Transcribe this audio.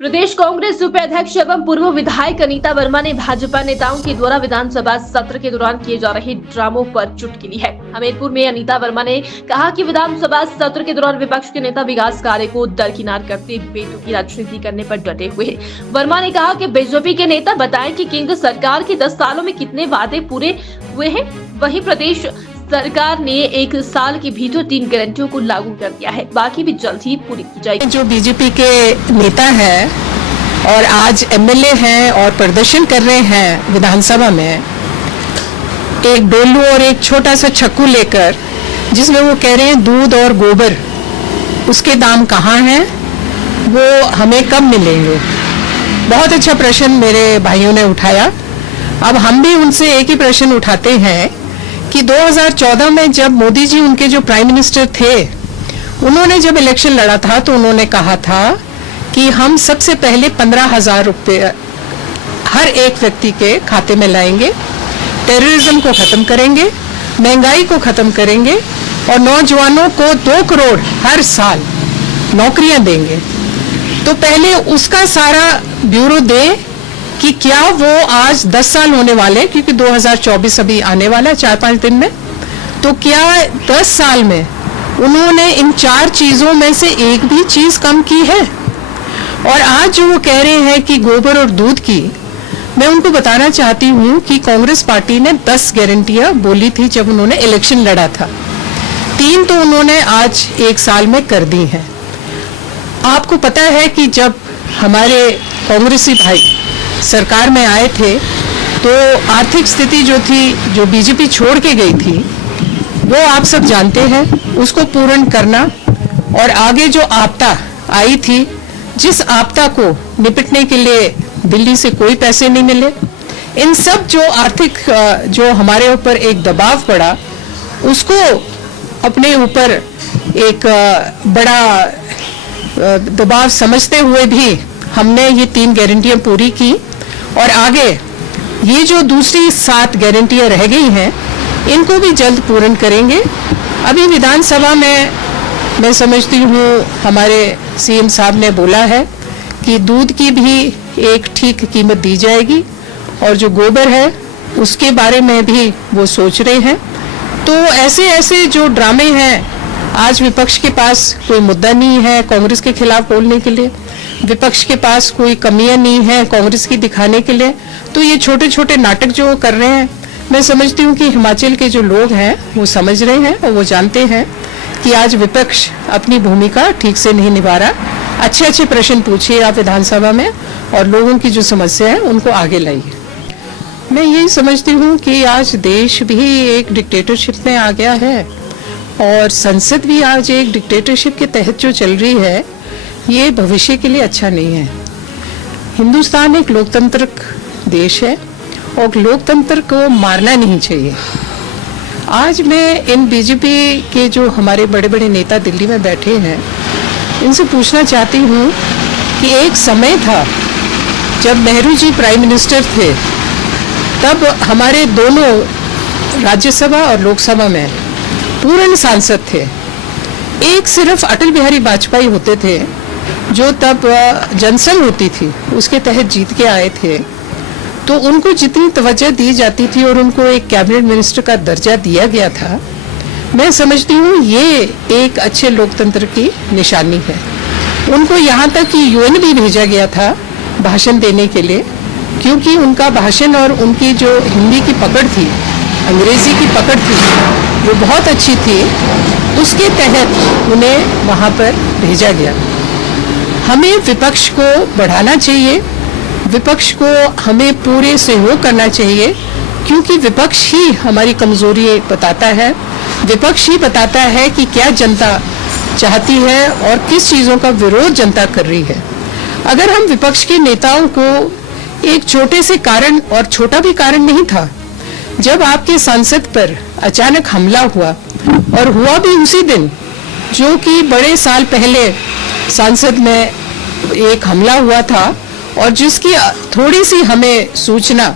प्रदेश कांग्रेस उपाध्यक्ष एवं पूर्व विधायक अनीता वर्मा ने भाजपा नेताओं के द्वारा विधानसभा सत्र के दौरान किए जा रहे ड्रामों पर चुटकी ली है। हमीरपुर में अनीता वर्मा ने कहा कि विधानसभा सत्र के दौरान विपक्ष के नेता विकास कार्य को दरकिनार करते बेतुकी राजनीति करने पर डटे हुए हैं। वर्मा ने कहा कि बीजेपी के नेता बताएं कि केंद्र सरकार के 10 सालों में कितने वादे पूरे हुए हैं, वहीं प्रदेश सरकार ने 1 साल के भीतर 3 गारंटियों को लागू कर दिया है, बाकी भी जल्द ही पूरी की जाएगी। जो बीजेपी के नेता हैं और आज एमएलए हैं और प्रदर्शन कर रहे हैं विधानसभा में, एक डोलू और एक छोटा सा छक्कू लेकर, जिसमें वो कह रहे हैं दूध और गोबर उसके दाम कहाँ हैं, वो हमें कब मिलेंगे। बहुत अच्छा प्रश्न मेरे भाइयों ने उठाया। अब हम भी उनसे एक ही प्रश्न उठाते हैं कि 2014 में जब मोदी जी उनके जो प्राइम मिनिस्टर थे, उन्होंने जब इलेक्शन लड़ा था तो उन्होंने कहा था कि हम सबसे पहले 15,000 रुपये हर एक व्यक्ति के खाते में लाएंगे, टेररिज्म को खत्म करेंगे, महंगाई को खत्म करेंगे और नौजवानों को 2 करोड़ हर साल नौकरियां देंगे। तो पहले उसका सारा ब्यूरो दे कि क्या वो आज 10 साल होने वाले, क्योंकि 2024 अभी आने वाला है 4-5 दिन में, तो क्या 10 साल में उन्होंने इन 4 चीजों में से एक भी चीज कम की है। और आज जो वो कह रहे हैं कि गोबर और दूध की, मैं उनको बताना चाहती हूँ कि कांग्रेस पार्टी ने 10 गारंटियां बोली थी जब उन्होंने इलेक्शन लड़ा था। 3 तो उन्होंने आज 1 साल में कर दी हैं। आपको पता है कि जब हमारे कांग्रेसी भाई सरकार में आए थे तो आर्थिक स्थिति जो थी, जो बीजेपी छोड़ के गई थी, वो आप सब जानते हैं, उसको पूर्ण करना और आगे जो आपदा आई थी, जिस आपदा को निपटने के लिए दिल्ली से कोई पैसे नहीं मिले, इन सब जो आर्थिक जो हमारे ऊपर एक दबाव पड़ा, उसको अपने ऊपर एक बड़ा दबाव समझते हुए भी हमने ये 3 गारंटियां पूरी की और आगे ये जो दूसरी 7 गारंटियां रह गई हैं, इनको भी जल्द पूर्ण करेंगे। अभी विधानसभा में मैं समझती हूँ हमारे सीएम साहब ने बोला है कि दूध की भी एक ठीक कीमत दी जाएगी और जो गोबर है उसके बारे में भी वो सोच रहे हैं। तो ऐसे ऐसे जो ड्रामे हैं, आज विपक्ष के पास कोई मुद्दा नहीं है कांग्रेस के खिलाफ बोलने के लिए, विपक्ष के पास कोई कमियां नहीं है कांग्रेस की दिखाने के लिए, तो ये छोटे छोटे नाटक जो कर रहे हैं, मैं समझती हूँ कि हिमाचल के जो लोग हैं वो समझ रहे हैं और वो जानते हैं कि आज विपक्ष अपनी भूमिका ठीक से नहीं निभा रहा। अच्छे अच्छे प्रश्न पूछिए आप विधानसभा में और लोगों की जो समस्या है उनको आगे लाइए। मैं यही समझती हूँ कि आज देश भी एक डिक्टेटरशिप में आ गया है और संसद भी आज एक डिक्टेटरशिप के तहत जो चल रही है, ये भविष्य के लिए अच्छा नहीं है। हिंदुस्तान एक लोकतांत्रिक देश है और लोकतंत्र को मारना नहीं चाहिए। आज मैं इन बीजेपी के जो हमारे बड़े बड़े नेता दिल्ली में बैठे हैं, इनसे पूछना चाहती हूँ कि एक समय था जब नेहरू जी प्राइम मिनिस्टर थे, तब हमारे दोनों राज्यसभा और लोकसभा में पूर्ण सांसद थे। एक सिर्फ अटल बिहारी वाजपेयी होते थे जो तब जनसंघ होती थी उसके तहत जीत के आए थे, तो उनको जितनी तवज्जो दी जाती थी और उनको एक कैबिनेट मिनिस्टर का दर्जा दिया गया था, मैं समझती हूँ ये एक अच्छे लोकतंत्र की निशानी है। उनको यहाँ तक कि यूएन भी भेजा गया था भाषण देने के लिए, क्योंकि उनका भाषण और उनकी जो हिंदी की पकड़ थी, अंग्रेजी की पकड़ थी, वो बहुत अच्छी थी, उसके तहत उन्हें वहाँ पर भेजा गया। हमें विपक्ष को बढ़ाना चाहिए, विपक्ष को हमें पूरे सहयोग करना चाहिए, क्योंकि विपक्ष ही हमारी कमजोरी बताता है, विपक्ष ही बताता है कि क्या जनता चाहती है और किस चीज़ों का विरोध जनता कर रही है। अगर हम विपक्ष के नेताओं को एक छोटे से कारण, और छोटा भी कारण नहीं था, जब आपके सांसद पर अचानक हमला हुआ और हुआ भी उसी दिन जो कि बड़े साल पहले सांसद में एक हमला हुआ था और जिसकी थोड़ी सी हमें सूचना